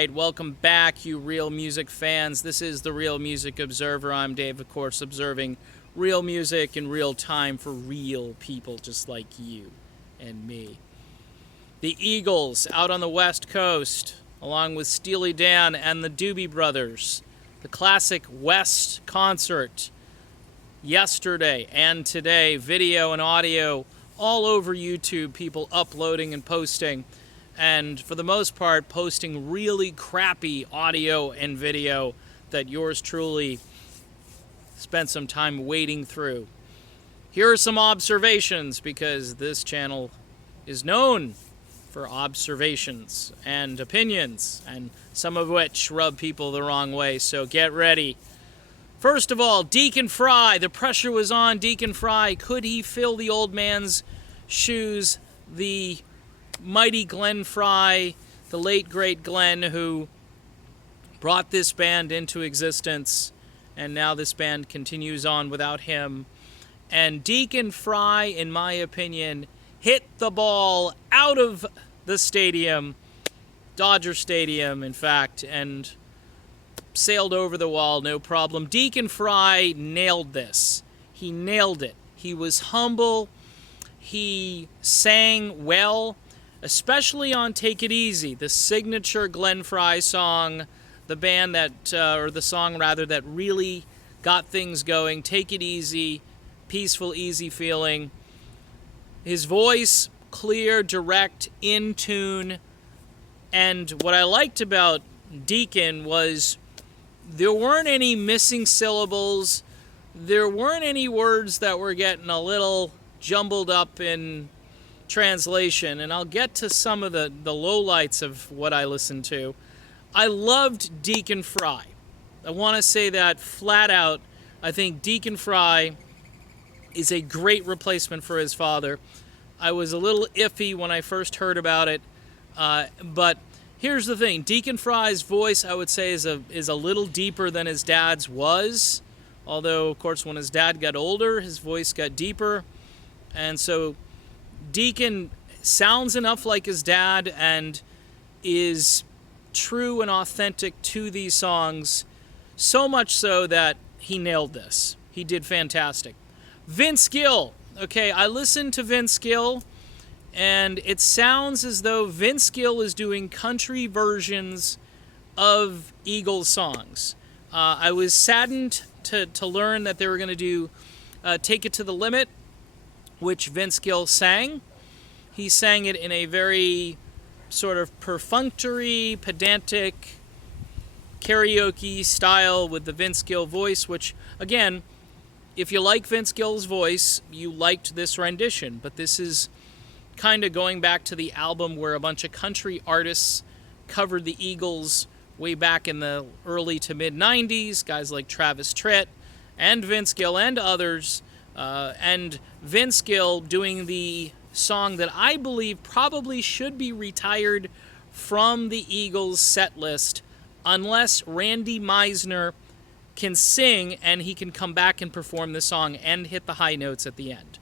right, welcome back, you real music fans. This is the Real Music Observer. I'm Dave, of course, observing real music in real time for real people just like you and me. The Eagles out on the West Coast, along with Steely Dan and the Doobie Brothers. The classic West concert yesterday and today, video and audio all over YouTube, people uploading and posting. And for the most part, posting really crappy audio and video that yours truly spent some time wading through. Here are some observations, because this channel is known for observations and opinions, and some of which rub people the wrong way, so get ready. First of all, Deacon Frey. The pressure was on Deacon Frey. Could he fill the old man's shoes? The mighty Glenn Frey, the late great Glenn, who brought this band into existence, and now this band continues on without him. And Deacon Frey, in my opinion, hit the ball out of the stadium, Dodger Stadium, in fact, and sailed over the wall, no problem. Deacon Frey nailed this. He nailed it. He was humble. He sang well, especially on Take It Easy, the signature Glenn Frey song, the band that, or the song rather, that really got things going. Take It Easy, peaceful, easy feeling. His voice, clear, direct, in tune. And what I liked about Deacon was there weren't any missing syllables. There weren't any words that were getting a little jumbled up in translation, and I'll get to some of the lowlights of what I listened to. I loved Deacon Frey. I want to say that flat out. I think Deacon Frey is a great replacement for his father. I was a little iffy when I first heard about it, but here's the thing. Deacon Frey's voice, I would say, is a little deeper than his dad's was, although, of course, when his dad got older, his voice got deeper, and so Deacon sounds enough like his dad and is true and authentic to these songs, so much so that he nailed this. He did fantastic. Vince Gill. Okay, I listened to Vince Gill, and it sounds as though Vince Gill is doing country versions of Eagles songs. I was saddened to learn that they were going to do Take It to the Limit, which Vince Gill sang. He sang it in a very sort of perfunctory, pedantic, karaoke style with the Vince Gill voice, which, again, if you like Vince Gill's voice, you liked this rendition. But this is kind of going back to the album where a bunch of country artists covered the Eagles way back in the early to mid-90s, guys like Travis Tritt and Vince Gill and others, and Vince Gill doing the song that I believe probably should be retired from the Eagles set list unless Randy Meisner can sing and he can come back and perform the song and hit the high notes at the end.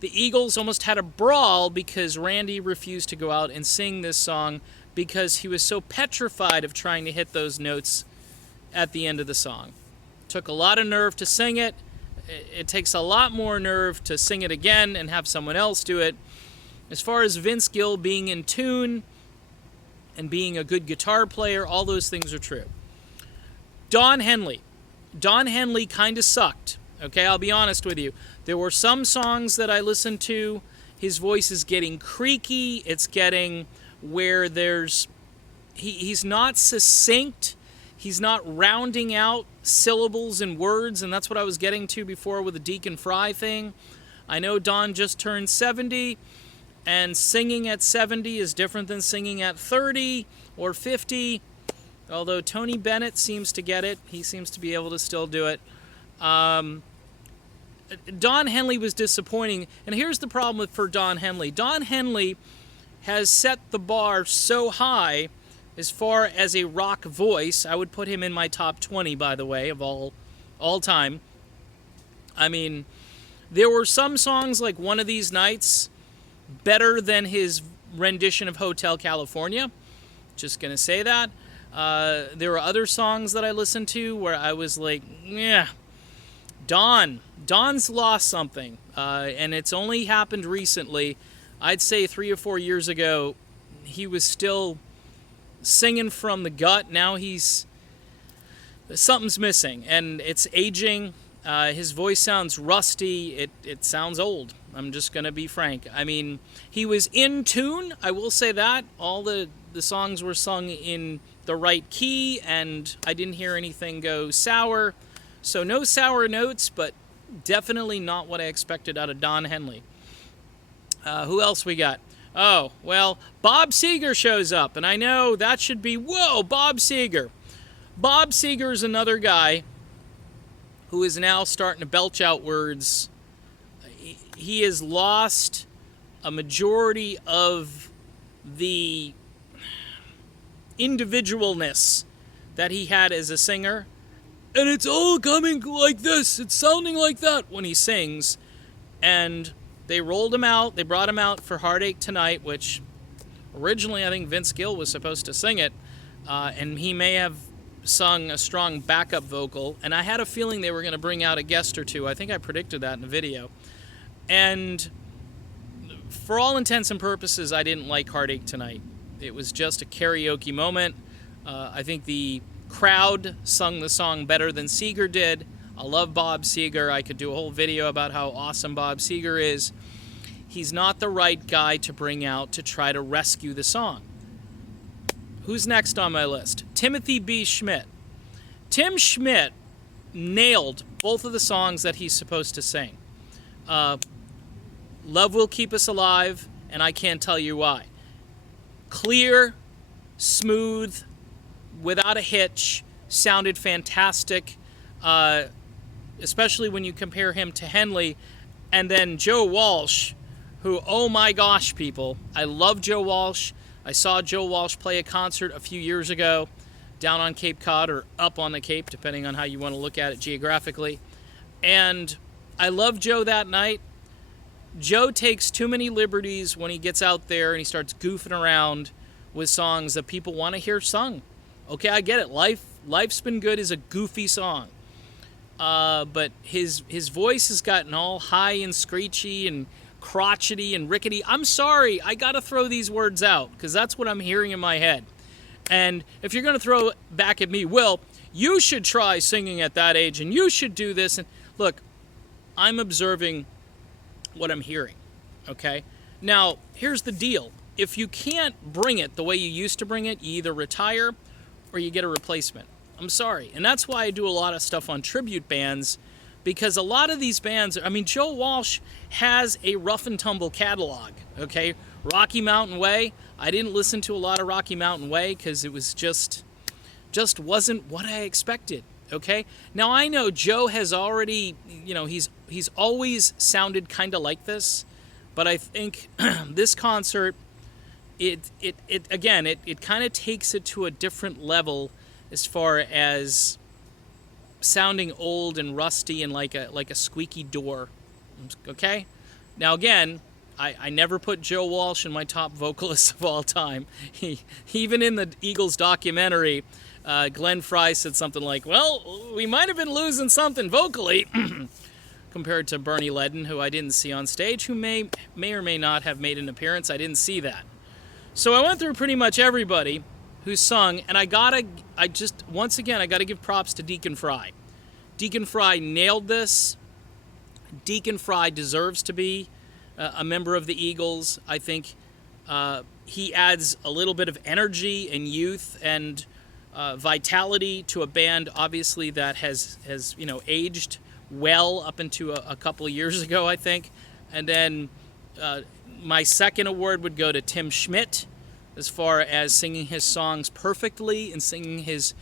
The Eagles almost had a brawl because Randy refused to go out and sing this song because he was so petrified of trying to hit those notes at the end of the song. Took a lot of nerve to sing it. It takes a lot more nerve to sing it again and have someone else do it. As far as Vince Gill being in tune and being a good guitar player, all those things are true. Don Henley. Don Henley kind of sucked. Okay, I'll be honest with you. There were some songs that I listened to. His voice is getting creaky. It's getting where he's not succinct. He's not rounding out syllables and words, and that's what I was getting to before with the Deacon Frey thing. I know Don just turned 70, and singing at 70 is different than singing at 30 or 50, although Tony Bennett seems to get it. He seems to be able to still do it. Don Henley was disappointing, and here's the problem for Don Henley. Don Henley has set the bar so high as far as a rock voice. I would put him in my top 20, by the way, of all time. I mean, there were some songs like One of These Nights better than his rendition of Hotel California. Just going to say that. There were other songs that I listened to where I was like, yeah, Don's lost something, and it's only happened recently. I'd say 3 or 4 years ago, he was still singing from the gut. Now something's missing, and it's aging. His voice sounds rusty. It sounds old. I'm just going to be frank. I mean, he was in tune, I will say that. All the songs were sung in the right key, and I didn't hear anything go sour. So no sour notes, but definitely not what I expected out of Don Henley. Who else we got? Oh, well, Bob Seger shows up, and I know that should be, whoa, Bob Seger. Bob Seger is another guy who is now starting to belch out words. He has lost a majority of the individualness that he had as a singer. And it's all coming like this. It's sounding like that when he sings. And they rolled him out. They brought him out for Heartache Tonight, which originally I think Vince Gill was supposed to sing it. And he may have sung a strong backup vocal. And I had a feeling they were going to bring out a guest or two. I think I predicted that in the video. And for all intents and purposes, I didn't like Heartache Tonight. It was just a karaoke moment. I think the crowd sung the song better than Seger did. I love Bob Seger. I could do a whole video about how awesome Bob Seger is. He's not the right guy to bring out to try to rescue the song. Who's next on my list? Timothy B. Schmit. Tim Schmit nailed both of the songs that he's supposed to sing. Love Will Keep Us Alive, and I Can't Tell You Why. Clear, smooth, without a hitch, sounded fantastic, especially when you compare him to Henley. And then Joe Walsh, who, oh my gosh, people, I love Joe Walsh. I saw Joe Walsh play a concert a few years ago down on Cape Cod, or up on the Cape, depending on how you want to look at it geographically. And I love Joe that night. Joe takes too many liberties when he gets out there and he starts goofing around with songs that people want to hear sung. Okay, I get it. Life's Been Good is a goofy song. But his voice has gotten all high and screechy and crotchety and rickety. I'm sorry, I got to throw these words out because that's what I'm hearing in my head. And if you're going to throw it back at me, well, you should try singing at that age and you should do this. And look, I'm observing what I'm hearing, okay? Now, here's the deal. If you can't bring it the way you used to bring it, you either retire or you get a replacement. I'm sorry. And that's why I do a lot of stuff on tribute bands, because a lot of these bands, I mean, Joe Walsh has a rough and tumble catalog, okay? Rocky Mountain Way, I didn't listen to a lot of Rocky Mountain Way because it was just wasn't what I expected. Okay, now I know Joe has already, he's always sounded kind of like this, but I think this concert, it kind of takes it to a different level as far as sounding old and rusty and like a squeaky door. Okay, now again, I never put Joe Walsh in my top vocalists of all time. Even in the Eagles documentary, Glenn Frey said something like, well, we might have been losing something vocally compared to Bernie Ledden, who I didn't see on stage, who may or may not have made an appearance. I didn't see that. So I went through pretty much everybody who sung, and I gotta give props to Deacon Frey. Deacon Frey nailed this. Deacon Frey deserves to be a member of the Eagles. I think he adds a little bit of energy and youth and vitality to a band, obviously, that has aged well up into a couple of years ago, I think. And then my second award would go to Tim Schmit, as far as singing his songs perfectly and singing his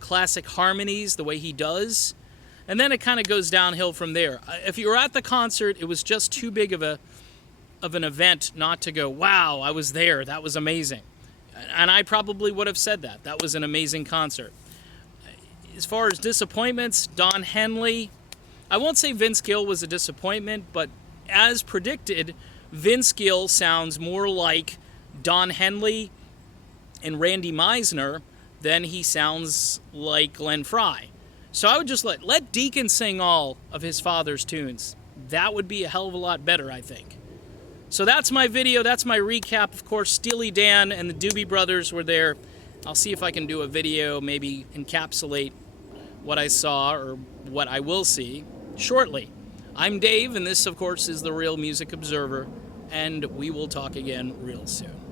classic harmonies the way he does. And then it kind of goes downhill from there. If you were at the concert, it was just too big of an event not to go, wow, I was there, that was amazing. And I probably would have said that. That was an amazing concert. As far as disappointments, Don Henley, I won't say Vince Gill was a disappointment, but as predicted, Vince Gill sounds more like Don Henley and Randy Meisner then he sounds like Glenn Frey. So I would just let Deacon sing all of his father's tunes. That would be a hell of a lot better, I think. So that's my video. That's my recap. Of course, Steely Dan and the Doobie Brothers were there. I'll see if I can do a video, maybe encapsulate what I saw or what I will see shortly. I'm Dave, and this, of course, is the Real Music Observer, and we will talk again real soon.